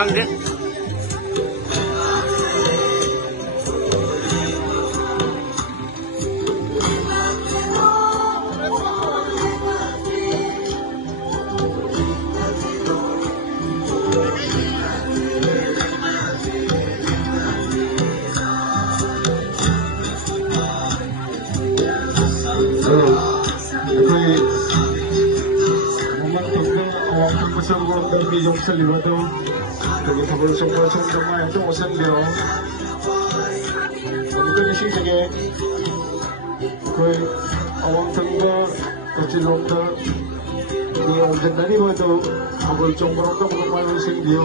상대? Dari yung sa liwado, kaya pagulsong-pulsong naman ito ko sa liyo. Pagulsong na siya sige, kaya awang tangga, kacilong ka, hindi ang ganda ni mo ito, pagulsong-pulsong naman ito sa liyo.